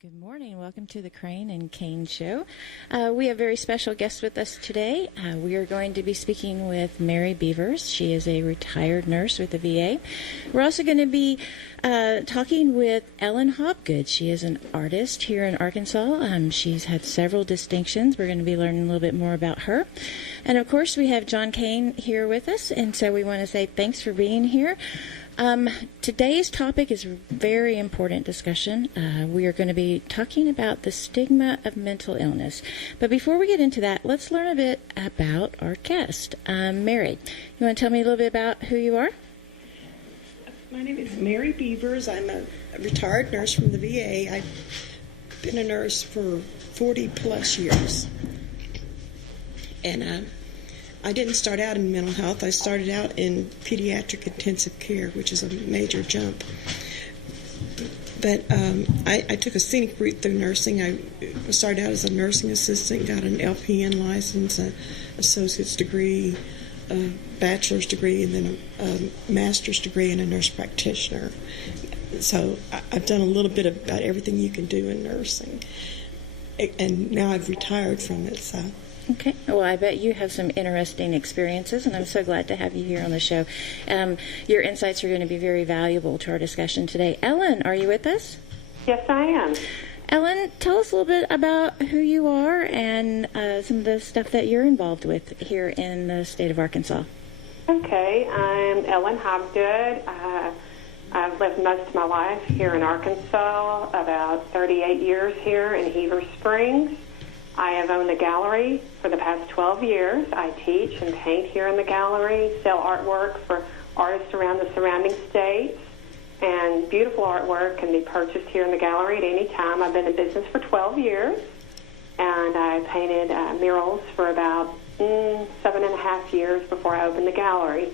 Good morning. Welcome to the Crain and Cain show. We have very special guests with us today. We are going to be speaking with Mary Beavers. She is a retired nurse with the VA. We're also going to be talking with Ellen Hobgood. She is an artist here in Arkansas. She's had several distinctions. We're going to be learning a little bit more about her. And of course, we have John Cain here with us, and so we want to say thanks for being here. Today's topic is a very important discussion. We are going to be talking about the stigma of mental illness. But before we get into that, let's learn a bit about our guest. Mary, you want to tell me a little bit about who you are? My name is Mary Beavers. I'm a retired nurse from the VA. I've been a nurse for 40 plus years. And I didn't start out in mental health. I started out in pediatric intensive care, which is a major jump. But I took a scenic route through nursing. I started out as a nursing assistant, got an LPN license, an associate's degree, a bachelor's degree, and then a master's degree and a nurse practitioner. So I've done a little bit about everything you can do in nursing. And now I've retired from it, so... Okay. Well, I bet you have some interesting experiences, and I'm so glad to have you here on the show. Your insights are going to be very valuable to our discussion today. Ellen, are you with us? Yes, I am. Ellen, tell us a little bit about who you are and some of the stuff that you're involved with here in the state of Arkansas. Okay. I'm Ellen Hobgood. I've lived most of my life here in Arkansas, about 38 years here in Heber Springs. I have owned a gallery for the past 12 years. I teach and paint here in the gallery, sell artwork for artists around the surrounding states, and beautiful artwork can be purchased here in the gallery at any time. I've been in business for 12 years, and I painted murals for about 7.5 years before I opened the gallery.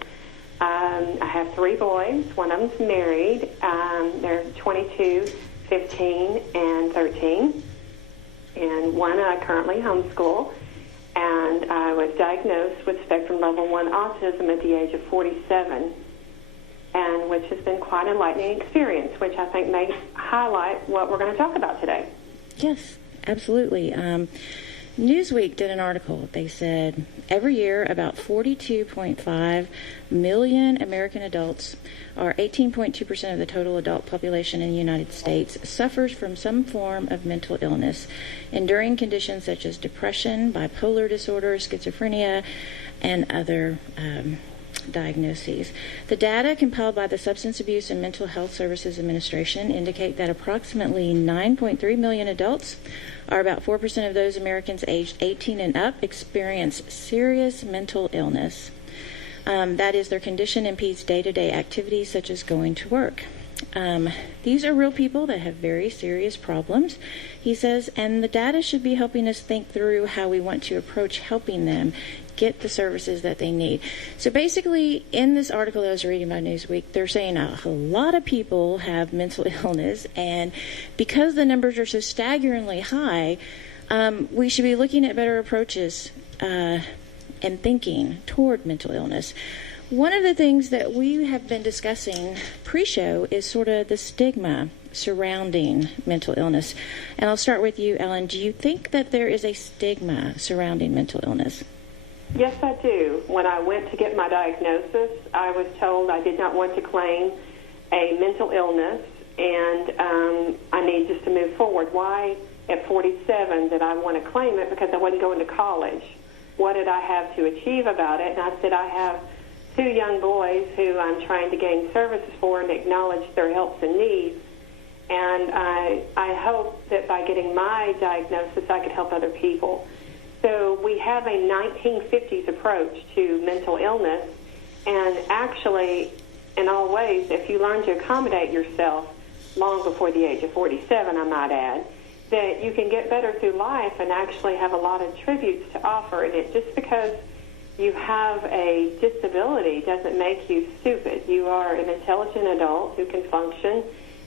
I have 3 boys. One of them's married. They're 22, 15, and 13. And one I currently homeschool, and I was diagnosed with spectrum level 1 autism at the age of 47, and which has been quite an enlightening experience, which I think may highlight what we're going to talk about today. Yes, absolutely. Newsweek did an article. They said every year about 42.5 million American adults, or 18.2% of the total adult population in the United States, suffers from some form of mental illness, enduring conditions such as depression, bipolar disorder, schizophrenia, and other diagnoses. The data compiled by the Substance Abuse and Mental Health Services Administration indicate that approximately 9.3 million adults, or about 4% of those Americans aged 18 and up, experience serious mental illness. That is, their condition impedes day-to-day activities such as going to work. These are real people that have very serious problems, he says, and the data should be helping us think through how we want to approach helping them get the services that they need. So basically, in this article that I was reading by Newsweek, they're saying a lot of people have mental illness, and because the numbers are so staggeringly high, we should be looking at better approaches and thinking toward mental illness. One of the things that we have been discussing pre-show is sort of the stigma surrounding mental illness. And I'll start with you, Ellen. Do you think that there is a stigma surrounding mental illness? Yes, I do. When I went to get my diagnosis, I was told I did not want to claim a mental illness, and I need just to move forward. Why, at 47, did I want to claim it? Because I wasn't going to college. What did I have to achieve about it? And I said, I have 2 young boys who I'm trying to gain services for and acknowledge their helps and needs. And I hope that by getting my diagnosis, I could help other people. So we have a 1950s approach to mental illness, and actually, in all ways, if you learn to accommodate yourself long before the age of 47, I might add, that you can get better through life and actually have a lot of tributes to offer. And it just because you have a disability doesn't make you stupid. You are an intelligent adult who can function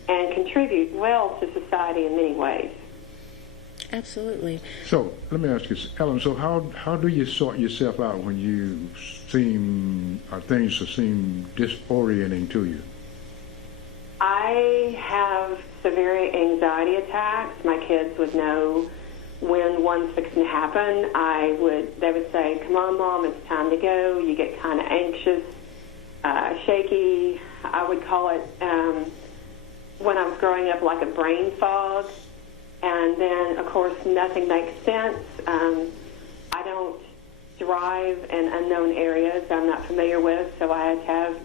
and contribute well to society in many ways. Absolutely. So let me ask you, Ellen, so how do you sort yourself out when you seem, things seem disorienting to you? I have severe anxiety attacks. My kids would know when one's fixing to happen. They would say, "Come on, Mom, it's time to go." You get kind of anxious, shaky. I would call it, when I was growing up, like a brain fog. And then, of course, nothing makes sense. I don't drive in unknown areas I'm not familiar with, so I had to have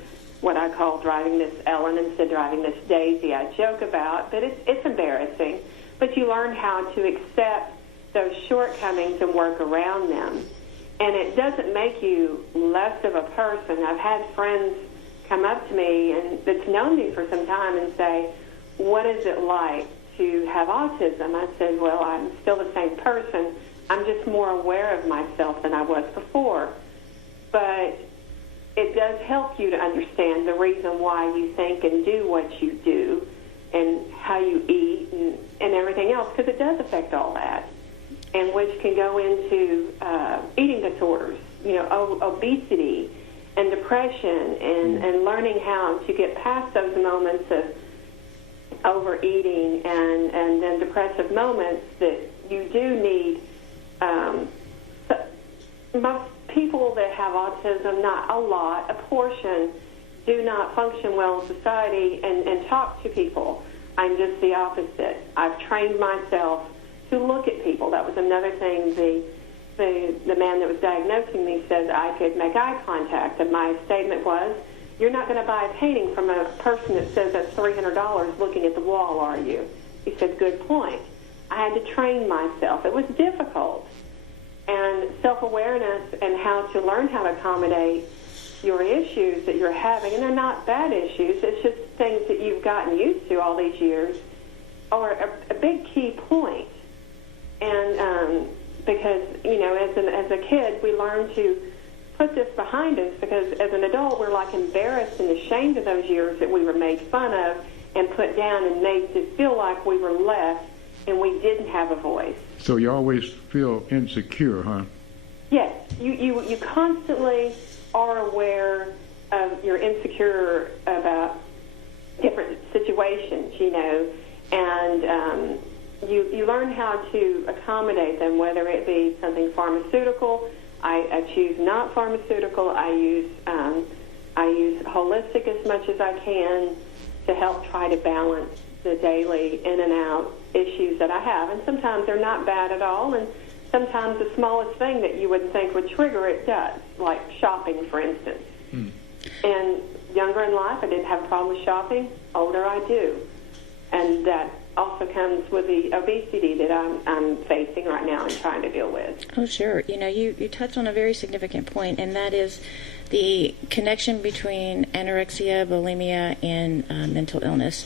what I call driving Miss Ellen instead of driving Miss Daisy. I joke about, but it's embarrassing. But you learn how to accept those shortcomings and work around them. And it doesn't make you less of a person. I've had friends come up to me and that's known me for some time and say, "What is it like to have autism?" I said, "Well, I'm still the same person. I'm just more aware of myself than I was before." But it does help you to understand the reason why you think and do what you do and how you eat and everything else, because it does affect all that, and which can go into eating disorders, obesity and depression, and learning how to get past those moments of overeating and then depressive moments that you do need. Most people that have autism, not a lot, a portion, do not function well in society and talk to people. I'm just the opposite. I've trained myself to look at people. That was another thing the man that was diagnosing me said I could make eye contact, and my statement was, "You're not going to buy a painting from a person that says that's $300 looking at the wall, are you?" He said, "Good point." I had to train myself. It was difficult. And self-awareness and how to learn how to accommodate your issues that you're having, and they're not bad issues, it's just things that you've gotten used to all these years, are a big key point. And because, as a kid, we learn to put this behind us, because as an adult, we're like embarrassed and ashamed of those years that we were made fun of and put down and made to feel like we were less and we didn't have a voice. So you always feel insecure, huh? Yes, you constantly are aware of you're insecure about different situations, and you learn how to accommodate them, whether it be something pharmaceutical. I choose not pharmaceutical. I use holistic as much as I can to help try to balance the daily in and out issues that I have. And sometimes they're not bad at all, and sometimes the smallest thing that you would think would trigger it does, like shopping, for instance. And younger in life, I didn't have a problem with shopping. Older, I do. And that also comes with the obesity that I'm facing right now and trying to deal with. Oh, sure. You touched on a very significant point, and that is the connection between anorexia, bulimia, and mental illness.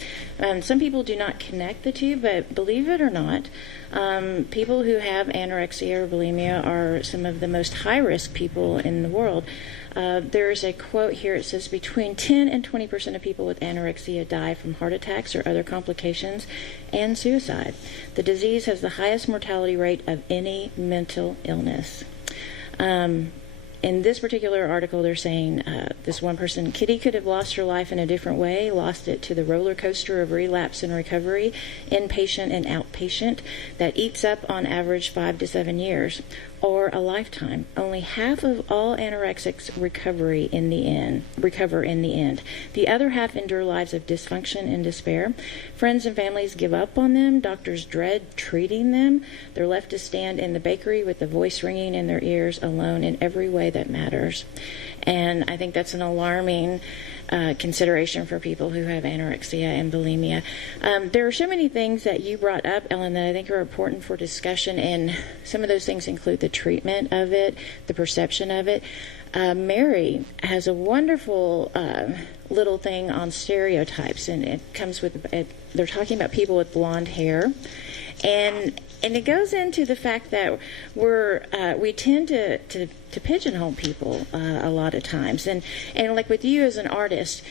Some people do not connect the two, but believe it or not, people who have anorexia or bulimia are some of the most high-risk people in the world. There's a quote here. It says between 10 and 20% of people with anorexia die from heart attacks or other complications and suicide. The disease has the highest mortality rate of any mental illness. In this particular article, they're saying this one person, Kitty could have lost her life in a different way, lost it to the roller coaster of relapse and recovery, inpatient and outpatient, that eats up on average 5 to 7 years, or a lifetime. Only half of all anorexics recover in the end. The other half endure lives of dysfunction and despair. Friends and families give up on them. Doctors dread treating them. They're left to stand in the bakery with the voice ringing in their ears, alone in every way that matters. And I think that's an alarming consideration for people who have anorexia and bulimia. There are so many things that you brought up, Ellen, that I think are important for discussion, and some of those things include the treatment of it, the perception of it. Mary has a wonderful little thing on stereotypes, and it comes with, they're talking about people with blonde hair, and it goes into the fact that we tend to pigeonhole people a lot of times, and like with you as an artist,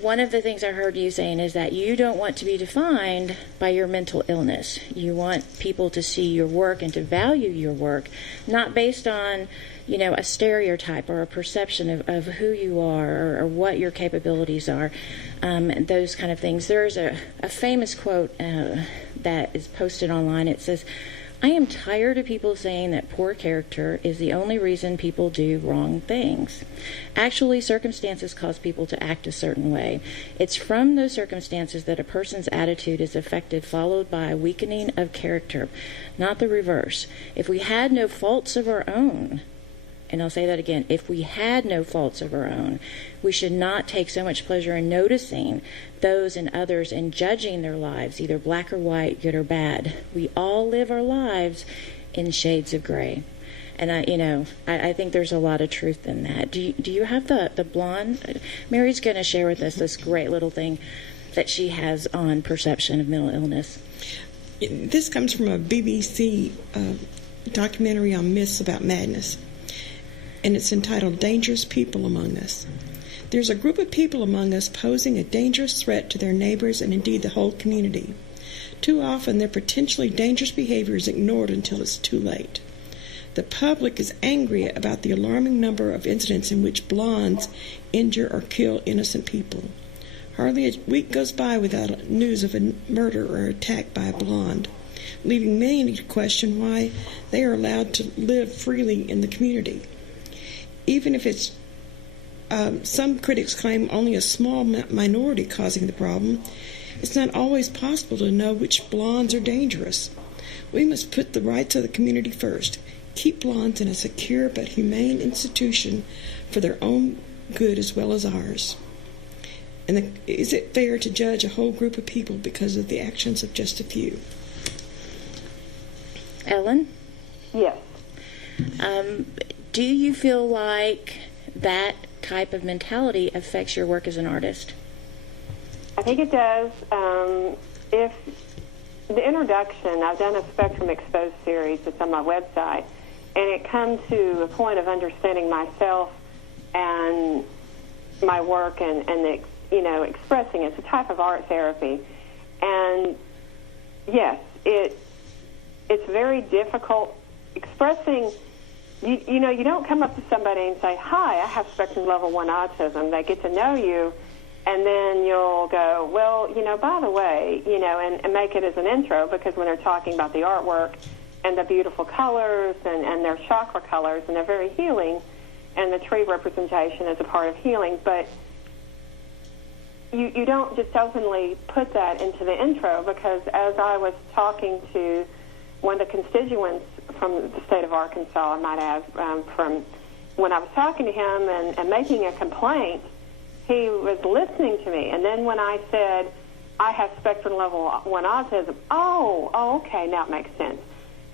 one of the things I heard you saying is that you don't want to be defined by your mental illness. You want people to see your work and to value your work, not based on, a stereotype or a perception of who you are or what your capabilities are, and those kind of things. There's a famous quote that is posted online. It says, "I am tired of people saying that poor character is the only reason people do wrong things. Actually, circumstances cause people to act a certain way. It's from those circumstances that a person's attitude is affected, followed by a weakening of character, not the reverse. If we had no faults of our own," and I'll say that again, if we had no faults of our own, we should not take so much pleasure in noticing those in others and judging their lives, either black or white, good or bad. We all live our lives in shades of gray. And I think there's a lot of truth in that. Do you have the blonde? Mary's going to share with us this great little thing that she has on perception of mental illness. This comes from a BBC documentary on myths about madness, and it's entitled "Dangerous People Among Us." There's a group of people among us posing a dangerous threat to their neighbors and indeed the whole community. Too often their potentially dangerous behavior is ignored until it's too late. The public is angry about the alarming number of incidents in which blondes injure or kill innocent people. Hardly a week goes by without news of a murder or attack by a blonde, leaving many to question why they are allowed to live freely in the community. Even if it's some critics claim only a small minority causing the problem, it's not always possible to know which blondes are dangerous. We must put the rights of the community first, keep blondes in a secure but humane institution for their own good as well as ours. And is it fair to judge a whole group of people because of the actions of just a few? Ellen? Yes. Do you feel like that type of mentality affects your work as an artist? I think it does. If the introduction, I've done a Spectrum Exposed series that's on my website, and it comes to a point of understanding myself and my work and expressing. It's a type of art therapy. And yes, it's very difficult expressing. You don't come up to somebody and say, "Hi, I have spectrum level 1 autism." They get to know you, and then you'll go, "Well, by the way," and make it as an intro, because when they're talking about the artwork and the beautiful colors and their chakra colors, and they're very healing, and the tree representation is a part of healing, but you don't just openly put that into the intro, because as I was talking to one of the constituents from the state of Arkansas, I might add, from when I was talking to him and making a complaint, he was listening to me. And then when I said, "I have spectrum level 1 autism," oh, okay, now it makes sense.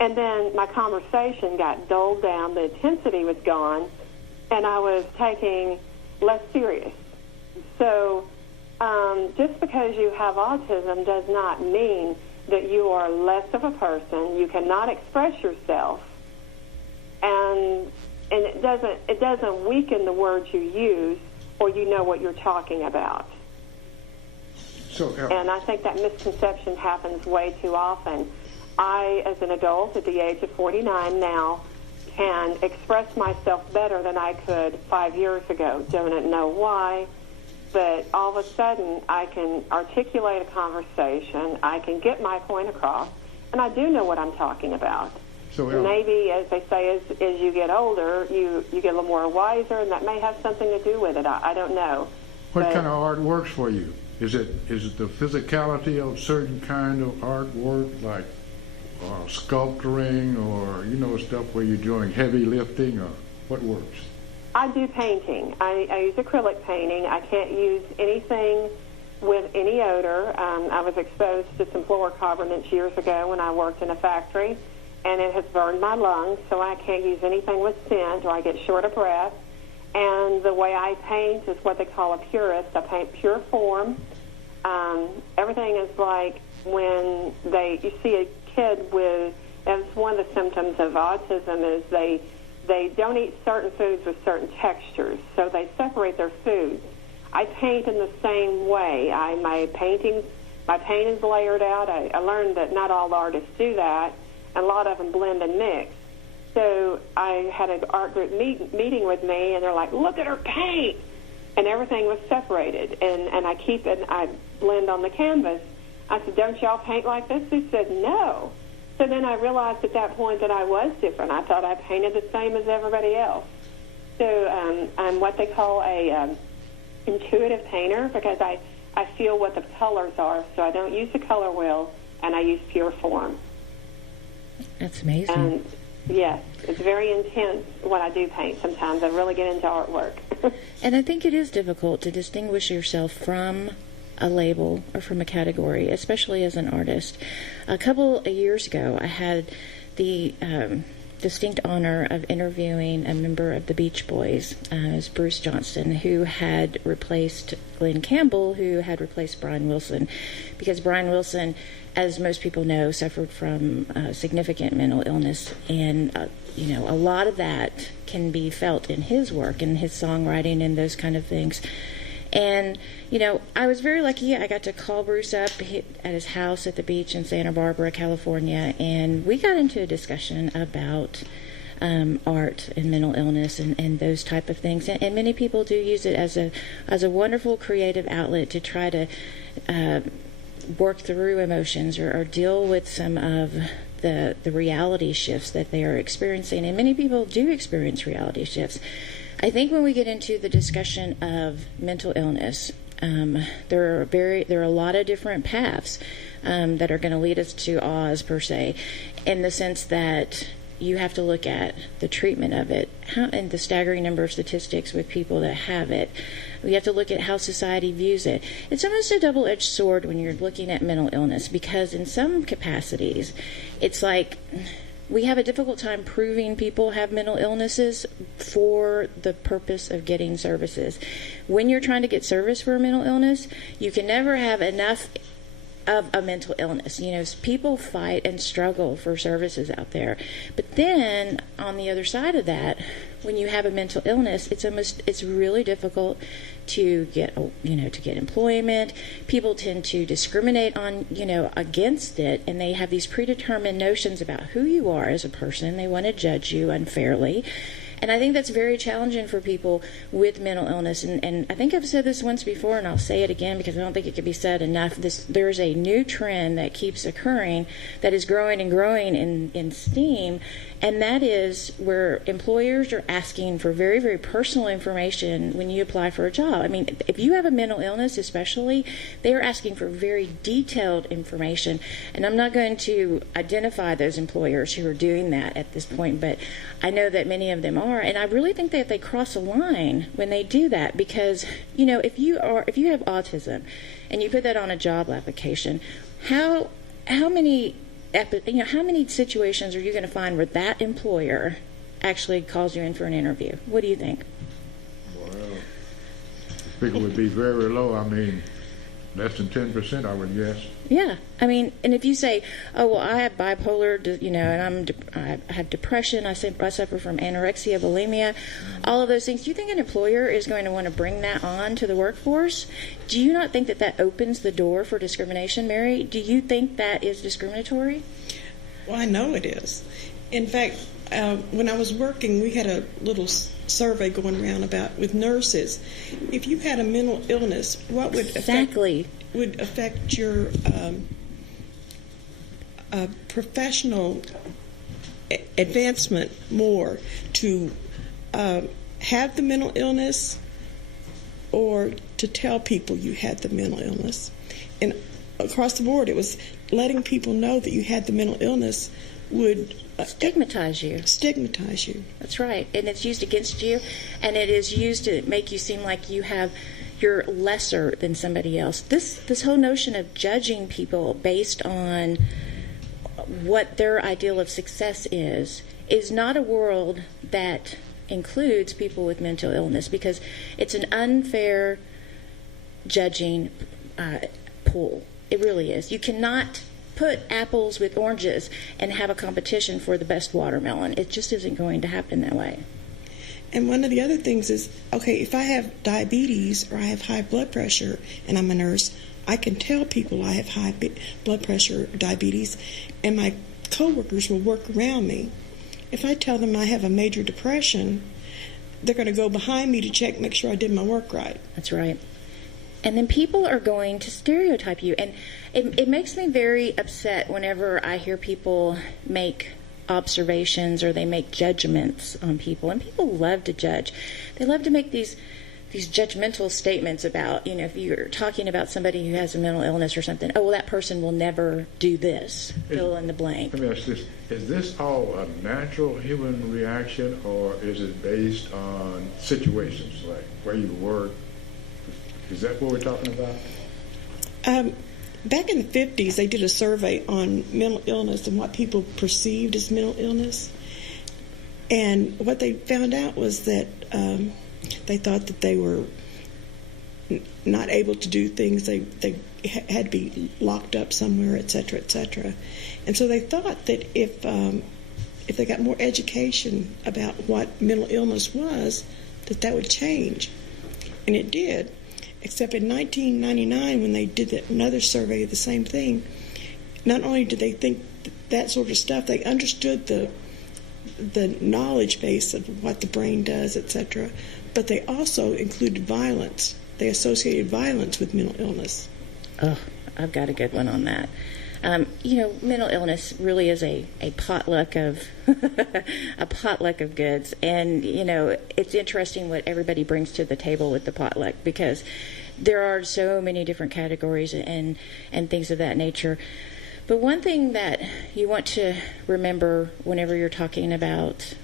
And then my conversation got dulled down, the intensity was gone, and I was taking less serious. So just because you have autism does not mean that you are less of a person. You cannot express yourself, and it doesn't weaken the words you use, or what you're talking about. And I think that misconception happens way too often. I, as an adult at the age of 49 now, can express myself better than I could 5 years ago. Don't know why, but all of a sudden I can articulate a conversation, I can get my point across, and I do know what I'm talking about. So maybe, as they say, as you get older, you get a little more wiser, and that may have something to do with it. I don't know. What kind of art works for you? Is it the physicality of certain kind of artwork, like sculpturing, or stuff where you're doing heavy lifting, or what works? I do painting. I use acrylic painting. I can't use anything with any odor. I was exposed to some fluorocarbons years ago when I worked in a factory, and it has burned my lungs, so I can't use anything with scent, or I get short of breath. And the way I paint is what they call a purist. I paint pure form. Everything is like when you see a kid with, that's one of the symptoms of autism, is they don't eat certain foods with certain textures, so they separate their foods. I paint in the same way. My paint is layered out. I learned that not all artists do that, and a lot of them blend and mix. So I had an art group meeting with me, and they're like, "Look at her paint," and everything was separated. And I blend on the canvas. I said, "Don't y'all paint like this?" They said, "No." So then I realized at that point that I was different. I thought I painted the same as everybody else. So I'm what they call a intuitive painter, because I feel what the colors are. So I don't use the color wheel, and I use pure form. That's amazing. And yes, it's very intense when I do paint sometimes. I really get into artwork. And I think it is difficult to distinguish yourself from a label or from a category, especially as an artist. A couple of years ago, I had the distinct honor of interviewing a member of the Beach Boys, Bruce Johnston, who had replaced Glenn Campbell, who had replaced Brian Wilson, because Brian Wilson, as most people know, suffered from significant mental illness, and a lot of that can be felt in his work and his songwriting and those kind of things. And, I was very lucky. I got to call Bruce up at his house at the beach in Santa Barbara, California, and we got into a discussion about art and mental illness and those type of things. And many people do use it as a wonderful creative outlet to try to work through emotions or deal with some of the reality shifts that they are experiencing. And many people do experience reality shifts. I think when we get into the discussion of mental illness, there are a lot of different paths that are going to lead us to Oz, per se, in the sense that you have to look at the treatment of it and the staggering number of statistics with people that have it. We have to look at how society views it. It's almost a double-edged sword when you're looking at mental illness, because in some capacities, it's like we have a difficult time proving people have mental illnesses for the purpose of getting services. When you're trying to get service for a mental illness, you can never have enough of a mental illness. People fight and struggle for services out there. But then, on the other side of that, when you have a mental illness, it's really difficult to get employment. People tend to discriminate against it, and they have these predetermined notions about who you are as a person. They want to judge you unfairly. And I think that's very challenging for people with mental illness. And I think I've said this once before, and I'll say it again because I don't think it can be said enough. There's a new trend that keeps occurring that is growing and growing in steam, and that is where employers are asking for very, very personal information when you apply for a job. I mean, if you have a mental illness especially, they are asking for very detailed information. And I'm not going to identify those employers who are doing that at this point, but I know that many of them are. And I really think that they cross a line when they do that, because if you have autism and you put that on a job application, how many situations are you going to find where that employer actually calls you in for an interview? What do you think? Well, I think it would be very low. I mean, less than 10%, I would guess. Yeah, I mean, and if you say, "Oh, well, I have bipolar, and I have depression, I suffer from anorexia, bulimia," all of those things, do you think an employer is going to want to bring that on to the workforce? Do you not think that opens the door for discrimination, Mary? Do you think that is discriminatory? Well, I know it is. In fact, when I was working, we had a little survey going around with nurses. If you had a mental illness, what would affect your professional advancement more, to have the mental illness or to tell people you had the mental illness? And across the board, it was letting people know that you had the mental illness would stigmatize you. That's right. And it's used against you, and it is used to make you seem like you're lesser than somebody else. This whole notion of judging people based on what their ideal of success is not a world that includes people with mental illness, because it's an unfair judging pool. It really is. You cannot put apples with oranges and have a competition for the best watermelon. It just isn't going to happen that way. And one of the other things is, okay, if I have diabetes or I have high blood pressure and I'm a nurse, I can tell people I have high blood pressure or diabetes, and my coworkers will work around me. If I tell them I have a major depression, they're going to go behind me to check, make sure I did my work right. That's right. And then people are going to stereotype you. And it makes me very upset whenever I hear people make observations or they make judgments on people. And people love to judge. They love to make these judgmental statements about, if you're talking about somebody who has a mental illness or something, oh, well, that person will never do this, fill in the blank. Let me ask this. Is this all a natural human reaction, or is it based on situations, like where you work? Is that what we're talking about? Back in the 50s, they did a survey on mental illness and what people perceived as mental illness. And what they found out was that they thought that they were not able to do things. They had to be locked up somewhere, et cetera, et cetera. And so they thought that if they got more education about what mental illness was, that would change. And it did. Except in 1999, when they did another survey of the same thing, not only did they think that sort of stuff, they understood the knowledge base of what the brain does, etc., but they also included violence. They associated violence with mental illness. Oh, I've got a good one on that. Mental illness really is a potluck of a potluck of goods, and it's interesting what everybody brings to the table with the potluck, because there are so many different categories and things of that nature. But one thing that you want to remember whenever you're talking about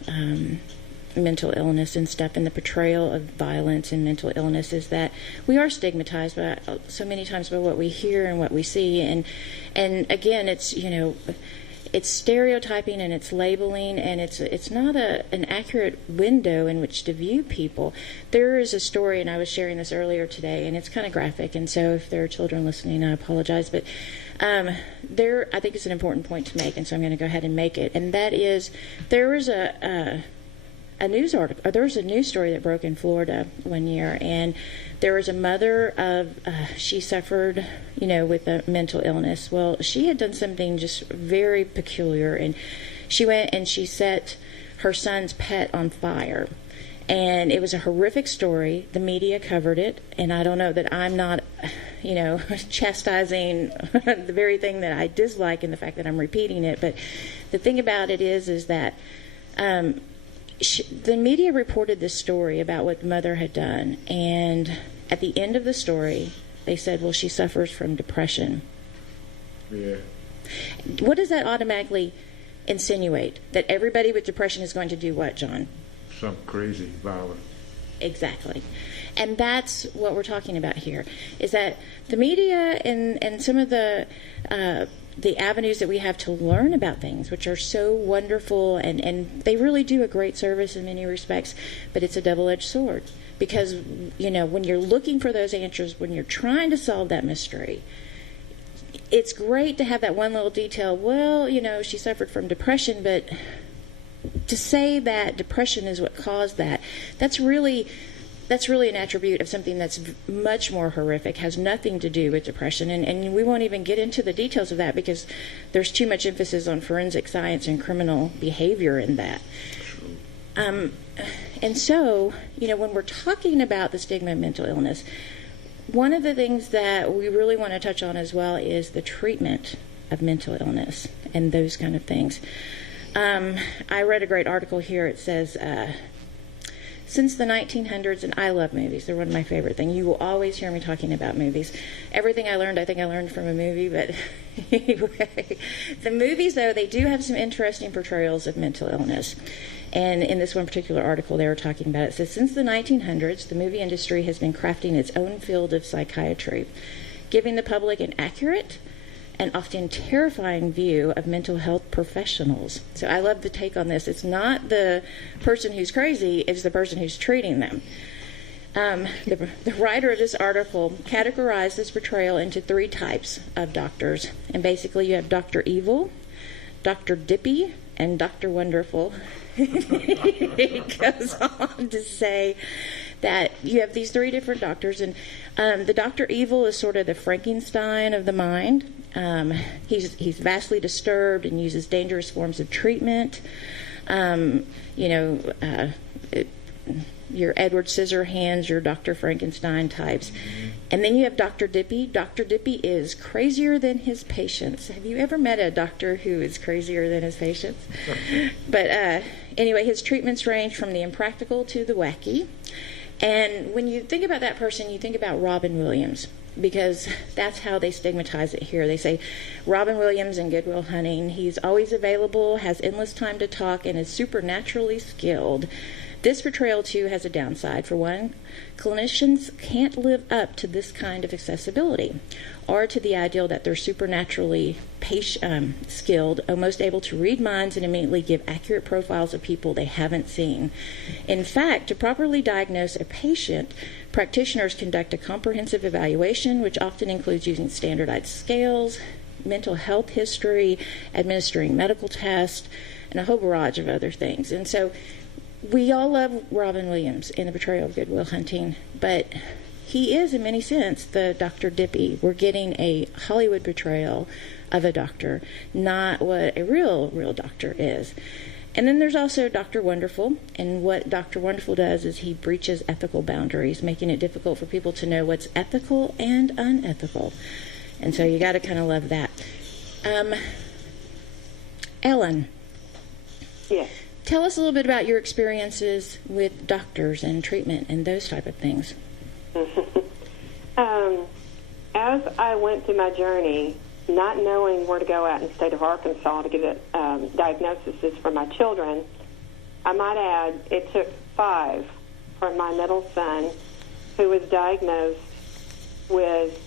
mental illness and stuff, and the portrayal of violence and mental illness, is that we are stigmatized by so many times by what we hear and what we see, and again, it's stereotyping and it's labeling, and it's not an accurate window in which to view people. There is a story, and I was sharing this earlier today, and it's kind of graphic, and so if there are children listening, I apologize, but I think it's an important point to make, and so I'm going to go ahead and make it, and that is, there was a news article, or there was a news story that broke in Florida one year, and there was a mother of, she suffered, with a mental illness. Well, she had done something just very peculiar, and she went and she set her son's pet on fire. And it was a horrific story. The media covered it, and I don't know that I'm not, chastising the very thing that I dislike in the fact that I'm repeating it, but the thing about it is that the media reported this story about what the mother had done, and at the end of the story, they said, well, she suffers from depression. Yeah. What does that automatically insinuate? That everybody with depression is going to do what, John? Some crazy violence. Exactly. And that's what we're talking about here, is that the media and some of the avenues that we have to learn about things, which are so wonderful, and they really do a great service in many respects, but it's a double-edged sword. Because, when you're looking for those answers, when you're trying to solve that mystery, it's great to have that one little detail, well, she suffered from depression, but to say that depression is what caused that, that's really an attribute of something that's much more horrific, has nothing to do with depression, and we won't even get into the details of that because there's too much emphasis on forensic science and criminal behavior in that. And so, when we're talking about the stigma of mental illness, one of the things that we really want to touch on as well is the treatment of mental illness and those kind of things. I read a great article here. It says, since the 1900s, and I love movies. They're one of my favorite things. You will always hear me talking about movies. Everything I learned, I think I learned from a movie, but anyway. The movies, though, they do have some interesting portrayals of mental illness. And in this one particular article, they were talking about it. It says, since the 1900s, the movie industry has been crafting its own field of psychiatry, giving the public an accurate and often terrifying view of mental health professionals. So I love the take on this. It's not the person who's crazy, it's the person who's treating them. The writer of this article categorized this portrayal into three types of doctors. And basically you have Dr. Evil, Dr. Dippy, and Dr. Wonderful. He goes on to say that you have these three different doctors, and the Dr. Evil is sort of the Frankenstein of the mind. He's vastly disturbed and uses dangerous forms of treatment. Your Edward Scissorhands, your Dr. Frankenstein types. And then you have Dr. Dippy. Dr. Dippy is crazier than his patients. Have you ever met a doctor who is crazier than his patients? But anyway, his treatments range from the impractical to the wacky. And when you think about that person, you think about Robin Williams, because that's how they stigmatize it here. They say, Robin Williams in Good Will Hunting, he's always available, has endless time to talk, and is supernaturally skilled. This portrayal, too, has a downside. For one, clinicians can't live up to this kind of accessibility, or to the ideal that they're supernaturally skilled, almost able to read minds and immediately give accurate profiles of people they haven't seen. In fact, to properly diagnose a patient, practitioners conduct a comprehensive evaluation, which often includes using standardized scales, mental health history, administering medical tests, and a whole barrage of other things. And so we all love Robin Williams in the portrayal of Good Will Hunting, but he is, in many sense, the Dr. Dippy. We're getting a Hollywood portrayal of a doctor, not what a real doctor is. And then there's also Dr. Wonderful, and what Dr. Wonderful does is he breaches ethical boundaries, making it difficult for people to know what's ethical and unethical. And so you got to kind of love that. Ellen. Yes. Tell us a little bit about your experiences with doctors and treatment and those type of things. As I went through my journey, not knowing where to go out in the state of Arkansas to get a diagnosis for my children, I might add it took 5 for my middle son, who was diagnosed with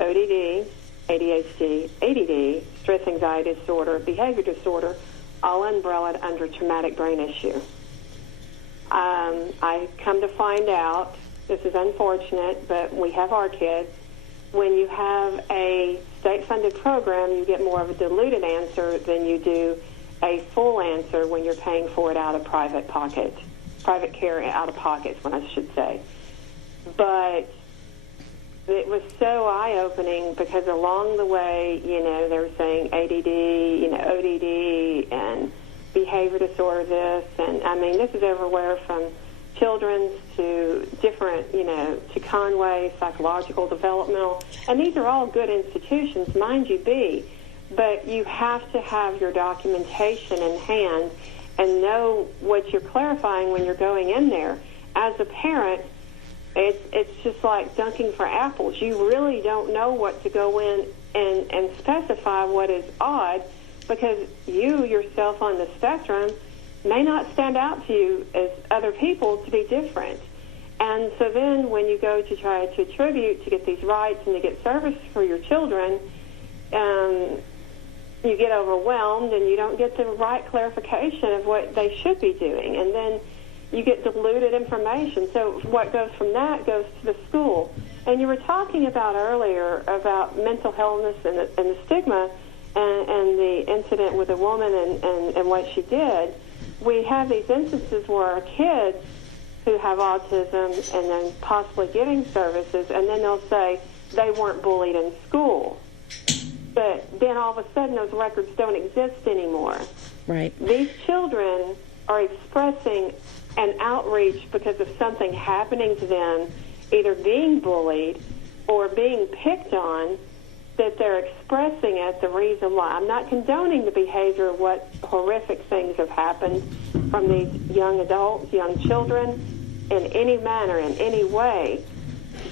ODD, ADHD, ADD, stress anxiety disorder, behavior disorder, all umbrellaed under traumatic brain issue. I come to find out, this is unfortunate, but we have our kids, when you have a state-funded program, you get more of a diluted answer than you do a full answer when you're paying for it out of private care out of pockets, when I should say. But it was so eye-opening because along the way, they were saying ADD, ODD, and behavior disorder this, and I mean, this is everywhere from children's to different, to Conway, psychological, developmental, and these are all good institutions, mind you be, but you have to have your documentation in hand and know what you're clarifying when you're going in there. As a parent, it's just like dunking for apples. You really don't know what to go in and specify what is odd, because you yourself on the spectrum may not stand out to you as other people to be different. And so then when you go to try to attribute to get these rights and to get service for your children, you get overwhelmed and you don't get the right clarification of what they should be doing. And then you get diluted information. So what goes from that goes to the school. And you were talking about earlier about mental illness and the stigma and the incident with a woman and what she did. We have these instances where our kids who have autism and then possibly getting services, and then they'll say they weren't bullied in school. But then all of a sudden those records don't exist anymore. Right. These children are expressing an outreach because of something happening to them, either being bullied or being picked on, that they're expressing it, the reason why. I'm not condoning the behavior, what horrific things have happened from these young adults, young children, in any manner, in any way.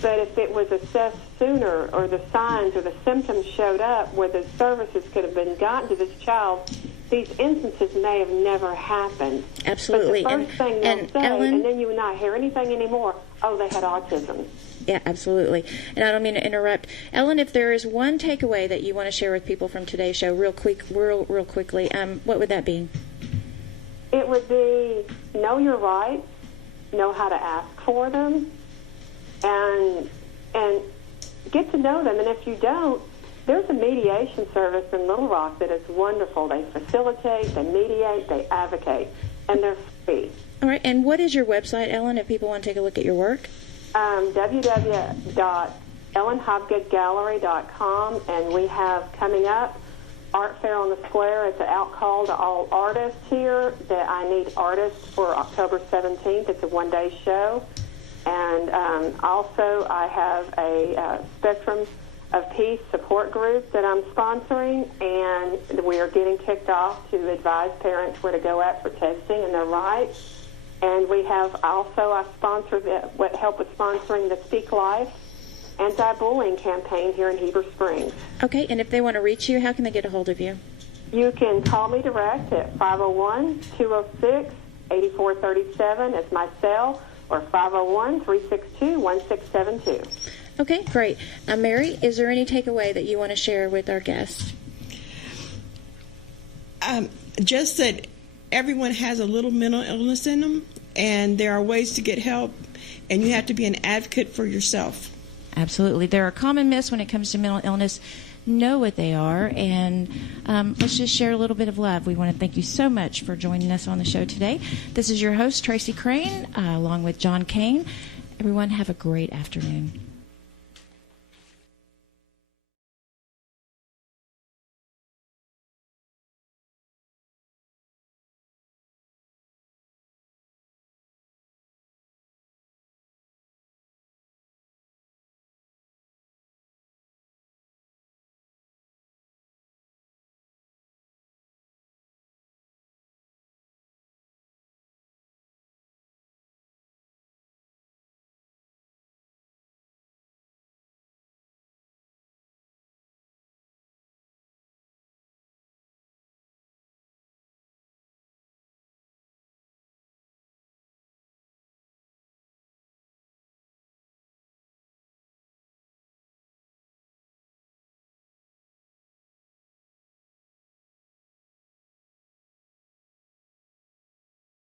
But if it was assessed sooner, or the signs or the symptoms showed up where the services could have been gotten to this child, these instances may have never happened. Absolutely. But the first thing they'll say, Ellen, and then you would not hear anything anymore, oh, they had autism. Yeah, absolutely. And I don't mean to interrupt. Ellen, if there is one takeaway that you want to share with people from today's show real quickly, what would that be? It would be know your rights, know how to ask for them, and get to know them. And if you don't, There's a mediation service in Little Rock that is wonderful. They facilitate, they mediate, they advocate, and they're free. All right, and what is your website, Ellen, if people want to take a look at your work? www.ellenhobgoodgallery.com, and we have coming up Art Fair on the Square. It's an out call to all artists here that I need artists for October 17th. It's a one-day show. And also I have a Spectrum of Peace support group that I'm sponsoring, and we are getting kicked off to advise parents where to go at for testing and their rights. And we have also, I sponsor help with sponsoring the Speak Life anti-bullying campaign here in Heber Springs. Okay, and if they want to reach you, how can they get a hold of you? You can call me direct at 501-206-8437 as my cell, or 501-362-1672. Okay, great. Mary, is there any takeaway that you want to share with our guests? Just that everyone has a little mental illness in them, and there are ways to get help, and you have to be an advocate for yourself. Absolutely. There are common myths when it comes to mental illness. Know what they are, and let's just share a little bit of love. We want to thank you so much for joining us on the show today. This is your host, Tracy Crain, along with John Cain. Everyone, have a great afternoon.